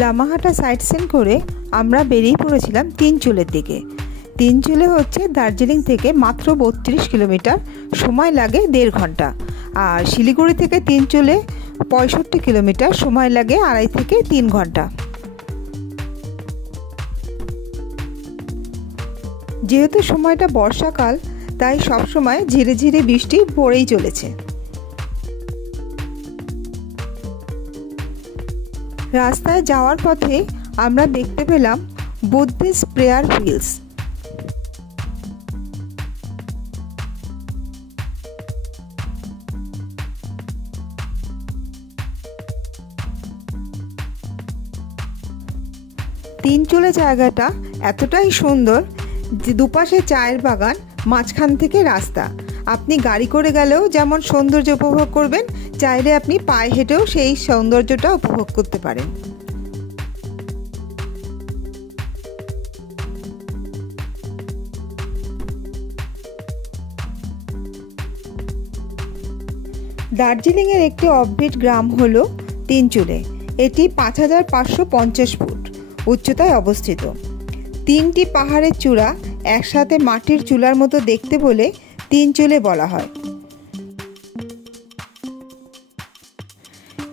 Lamahatta site scene করে আমরা বেরিয়ে পড়েছিলাম তিনচুলের দিকে। তিনচুলে হচ্ছে দার্জিলিং থেকে মাত্র 32 কিলোমিটার, সময় লাগে 1.5 ঘন্টা। আর শিলিগুড়ি থেকে তিনচুলে 65 কিলোমিটার, সময় লাগে 2.5 থেকে 3 ঘন্টা। যেহেতু সময়টা বর্ষাকাল, তাই সবসময় ঝিরে ঝিরে বৃষ্টি পড়েই চলেছে। রাস্তায় যাওয়ার পথে আমরা দেখতে পেলাম বুদ্ধিস্ট প্রেয়ার হুইলস। তিনচুলে জায়গাটা এতটাই সুন্দর যে দুপাশে চায়ের বাগান, মাঝখান থেকে রাস্তা। আপনি গাড়ি করে গেলেও যেমন সৌন্দর্য উপভোগ করবেন, চাইলে আপনি পায়ে হেঁটেও সেই সৌন্দর্যটা উপভোগ করতে পারেন। দার্জিলিংয়ের একটি অফবিট গ্রাম হলো তিনচুলে। এটি 5550 ফুট উচ্চতায় অবস্থিত। 3টি পাহাড়ের চূড়া একসাথে মাটির চুলার মতো দেখতে বলে তিনচুলে বলা হয়।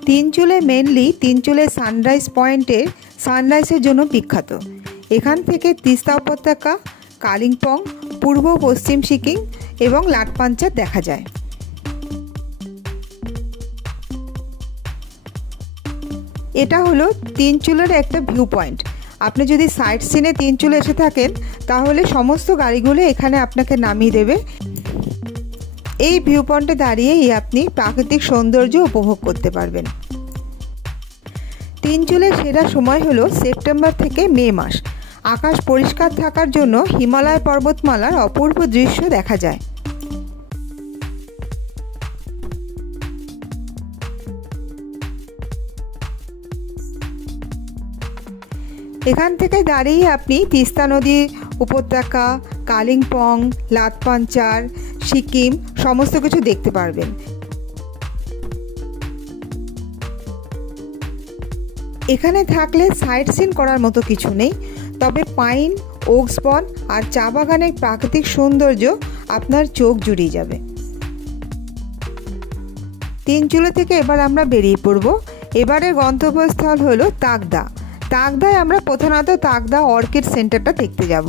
তিনচুলে মেনলি তিনচুলে সানরাইজ পয়েন্টের সানরাইজের জন্য বিখ্যাত। এখান থেকে তিস্তা উপত্যকা, কালিম্পং, পূর্ব পশ্চিম সিকিম এবং লাটপাঞ্চার দেখা যায়। এটা হলো তিনচুলের একটা ভিউ পয়েন্ট। আপনি যদি সাইট সিনে তিনচুলে এসে থাকেন, তাহলে সমস্ত গাড়িগুলো এখানে আপনাকে নামিয়ে দেবে। এই ভিউ পয়েন্টে দাঁড়িয়েই আপনি প্রাকৃতিক সৌন্দর্য উপভোগ করতে পারবেন। তিনচুলের সেরা সময় হলো সেপ্টেম্বর থেকে মে মাস। আকাশ পরিষ্কার থাকার জন্য হিমালয় পর্বতমালার অপূর্ব দৃশ্য দেখা যায়। এখান থেকে দাঁড়িয়ে আপনি তিস্তা নদী উপত্যকা, কালিম্পং, লাটপাঞ্চার, সিকিম সমস্ত কিছু দেখতে পারবেন। এখানে থাকলে সাইট সিন করার মতো কিছু নেই, তবে পাইন, ওকস বন আর চা বাগানের প্রাকৃতিক সৌন্দর্য আপনার চোখ জুড়িয়ে যাবে। তিনচুলে থেকে এবার আমরা বেরিয়ে পড়ব। এবারে গন্তব্যস্থল হলো তাকদা। তাকদায় আমরা প্রধানত তাকদা অর্কিড সেন্টারটা দেখতে যাব।